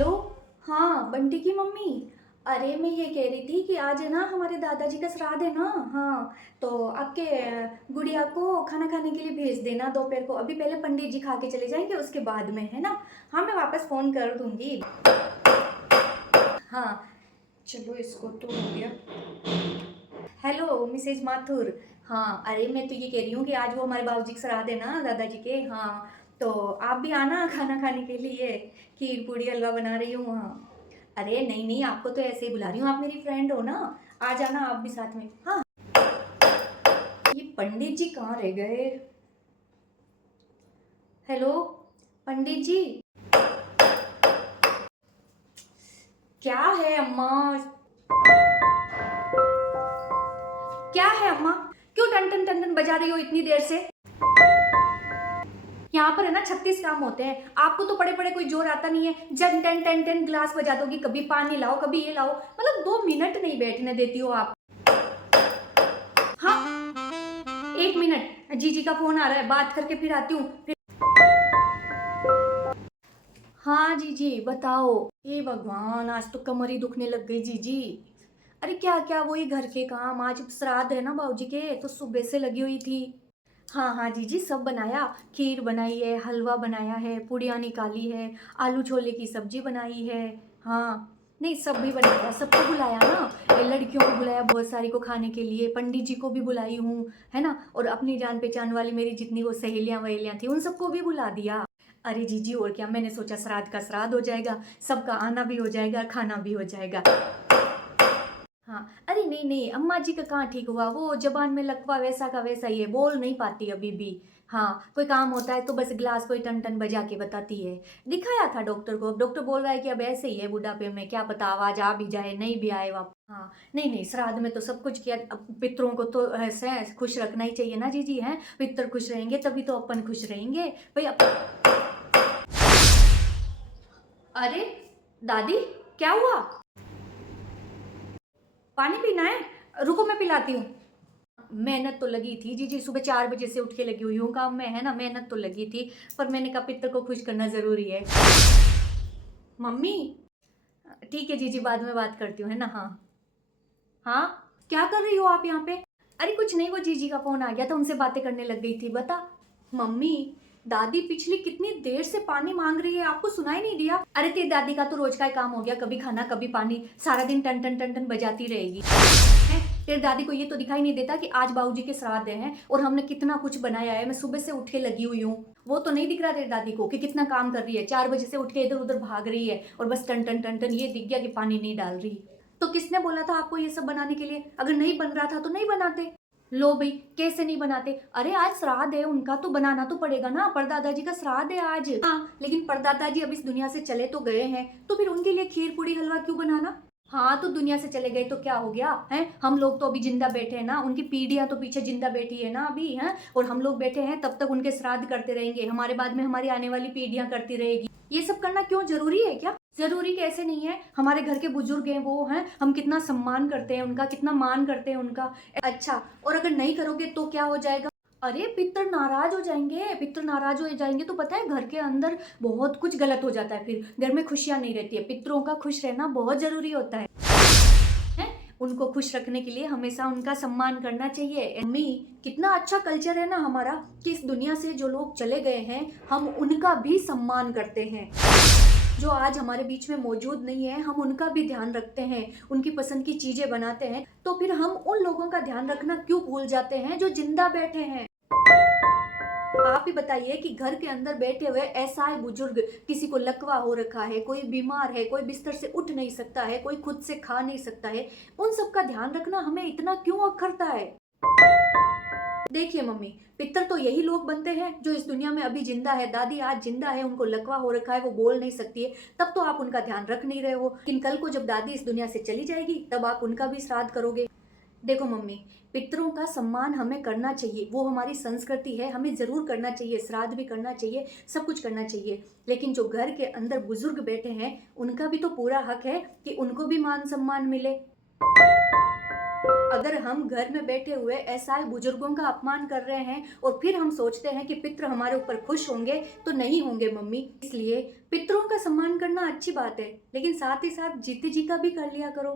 Hello. हाँ, बंटी की mummy. अरे मैं ये कह रही थी कि आज है ना हमारे दादाजी का श्राद्ध है ना। हाँ, तो आपके गुड़िया को खाना खाने के लिए भेज देना दोपहर को। अभी पहले पंडित जी खा के चले जाएंगे, उसके बाद में, है ना। हाँ, मैं वापस फ़ोन कर दूंगी। हाँ, चलो इसको तो हो गया। Hello Mrs Mathur. हाँ, अरे मैं तो ये कह रही हूँ कि आज वो हमारे बाबूजी के श्राद्ध है ना, दादाजी के। हाँ, तो आप भी आना खाना खाने के लिए। खीर पूड़ी हलवा बना रही हूँ। हाँ, अरे नहीं नहीं, आपको तो ऐसे ही बुला रही हूँ, आप मेरी फ्रेंड हो ना। आ जाना आप भी साथ में। हाँ, ये पंडित जी कहाँ रह गए। हेलो पंडित जी। क्या है अम्मा। क्या है अम्मा। क्यों टन टन टन टन बजा रही हो इतनी देर से। यहाँ पर है ना 36 काम होते हैं, आपको तो पड़े पड़े कोई जोर आता नहीं है। जन टेन टेन टेन गिलास बजा दोगी, कभी पानी लाओ कभी ये लाओ, मतलब 2 मिनट नहीं बैठने देती हो आप। हाँ, 1 मिनट, जीजी का फोन आ रहा है, बात करके फिर आती हूँ फिर। हाँ जीजी बताओ। हे भगवान, आज तो कमर ही दुखने लग गई जीजी। अरे क्या क्या, वही घर के काम। आज श्राद्ध है ना बाबूजी के, तो सुबह से लगी हुई थी। हाँ हाँ जीजी, सब बनाया। खीर बनाई है, हलवा बनाया है, पूड़ियाँ निकाली है, आलू छोले की सब्जी बनाई है। हाँ, नहीं सब भी बनाया, सबको बुलाया ना। ये लड़कियों को बुलाया बहुत सारी को खाने के लिए, पंडित जी को भी बुलाई हूँ, है ना। और अपनी जान पहचान वाली मेरी जितनी वो सहेलियाँ वहेलियाँ थी, उन सबको भी बुला दिया। अरे जीजी और क्या, मैंने सोचा श्राद्ध का श्राद्ध हो जाएगा, सबका आना भी हो जाएगा, खाना भी हो जाएगा। हाँ, अरे नहीं नहीं, अम्मा जी का कहाँ ठीक हुआ, वो जबान में लकवा वैसा का वैसा ही है, बोल नहीं पाती अभी भी। हाँ, कोई काम होता है तो बस गिलास कोई टन टन बजा के बताती है। दिखाया था डॉक्टर को, अब डॉक्टर बोल रहा है कि अब ऐसे ही है बुढ़ापे में, क्या पता आवाज आ भी जाए नहीं भी आए वापस। हाँ, नहीं नहीं, श्राद्ध में तो सब कुछ किया। अब पितरों को तो ऐसे खुश रखना ही चाहिए ना जीजी, हैं। पितर खुश रहेंगे तभी तो अपन खुश रहेंगे भाई। अरे दादी, क्या हुआ। पानी पीना है, रुको मैं पिलाती हूँ। मेहनत तो लगी थी जीजी, सुबह 4 बजे से उठ के लगी हुई हूँ काम में, है ना। मेहनत तो लगी थी, पर मैंने कहा पितर को खुश करना जरूरी है। मम्मी, ठीक है जीजी, बाद में बात करती हूँ, है ना। हाँ हाँ, क्या कर रही हो आप यहाँ पे। अरे कुछ नहीं, वो जीजी का फोन आ गया था, उनसे बातें करने लग गई थी। बता मम्मी, दादी पिछली कितनी देर से पानी मांग रही है, आपको सुनाई नहीं दिया। अरे तेरी दादी का तो रोज का ही काम हो गया, कभी खाना कभी पानी, सारा दिन टन टन टन टन बजाती रहेगी। हैं? तेरी दादी को ये तो दिखाई नहीं देता कि आज बाबूजी के श्राद्ध हैं और हमने कितना कुछ बनाया है। मैं सुबह से उठ के लगी हुई हूँ, वो तो नहीं दिख रहा तेरी दादी को कि कितना काम कर रही है। 4 बजे से उठ के इधर उधर भाग रही है और बस टन टन टन टन, ये दिख गया कि पानी नहीं डाल रही। तो किसने बोला था आपको ये सब बनाने के लिए। अगर नहीं बन रहा था तो नहीं बनाते। लो भाई, कैसे नहीं बनाते। अरे आज श्राद्ध है उनका, तो बनाना तो पड़ेगा ना, परदादा जी का श्राद्ध है आज। हाँ, लेकिन परदादा जी अब इस दुनिया से चले तो गए हैं, तो फिर उनके लिए खीर पूड़ी हलवा क्यों बनाना। हाँ, तो दुनिया से चले गए तो क्या हो गया है, हम लोग तो अभी जिंदा बैठे हैं ना, उनकी पीढ़ियां तो पीछे जिंदा बैठी है ना अभी, हैं। और हम लोग बैठे हैं, तब तक उनके श्राद्ध करते रहेंगे, हमारे बाद में हमारी आने वाली पीढ़ियां करती रहेगी। ये सब करना क्यों जरूरी है क्या। जरूरी कैसे नहीं है, हमारे घर के बुजुर्ग हैं वो, हैं, हम कितना सम्मान करते हैं उनका, कितना मान करते हैं उनका। अच्छा, और अगर नहीं करोगे तो क्या हो जाएगा। अरे पितर नाराज हो जाएंगे, पितर नाराज हो जाएंगे तो पता है घर के अंदर बहुत कुछ गलत हो जाता है, फिर घर में खुशियां नहीं रहती है। पितरों का खुश रहना बहुत जरूरी होता है। उनको खुश रखने के लिए हमेशा उनका सम्मान करना चाहिए। मम्मी, कितना अच्छा कल्चर है ना हमारा, कि इस दुनिया से जो लोग चले गए हैं हम उनका भी सम्मान करते हैं। जो आज हमारे बीच में मौजूद नहीं है, हम उनका भी ध्यान रखते हैं, उनकी पसंद की चीजें बनाते हैं। तो फिर हम उन लोगों का ध्यान रखना क्यों भूल जाते हैं जो जिंदा बैठे हैं। आप ही बताइए कि घर के अंदर बैठे हुए असहाय बुजुर्ग, किसी को लकवा हो रखा है, कोई बीमार है, कोई बिस्तर से उठ नहीं सकता है, कोई खुद से खा नहीं सकता है, उन सब का ध्यान रखना हमें इतना क्यों अखरता है। देखिए मम्मी, पितर तो यही लोग बनते हैं जो इस दुनिया में अभी जिंदा है। दादी आज जिंदा है, उनको लकवा हो रखा है, वो बोल नहीं सकती है, तब तो आप उनका ध्यान रख नहीं रहे हो। लेकिन कल को जब दादी इस दुनिया से चली जाएगी तब आप उनका भी श्राद्ध करोगे। देखो मम्मी, पितरों का सम्मान हमें करना चाहिए, वो हमारी संस्कृति है, हमें जरूर करना चाहिए, श्राद्ध भी करना चाहिए, सब कुछ करना चाहिए। लेकिन जो घर के अंदर बुजुर्ग बैठे हैं उनका भी तो पूरा हक है कि उनको भी मान सम्मान मिले। अगर हम घर में बैठे हुए असहाय बुजुर्गों का अपमान कर रहे हैं और फिर हम सोचते हैं कि पितृ हमारे ऊपर खुश होंगे, तो नहीं होंगे मम्मी। इसलिए पितरों का सम्मान करना अच्छी बात है, लेकिन साथ ही साथ जीते जी का भी कर लिया करो।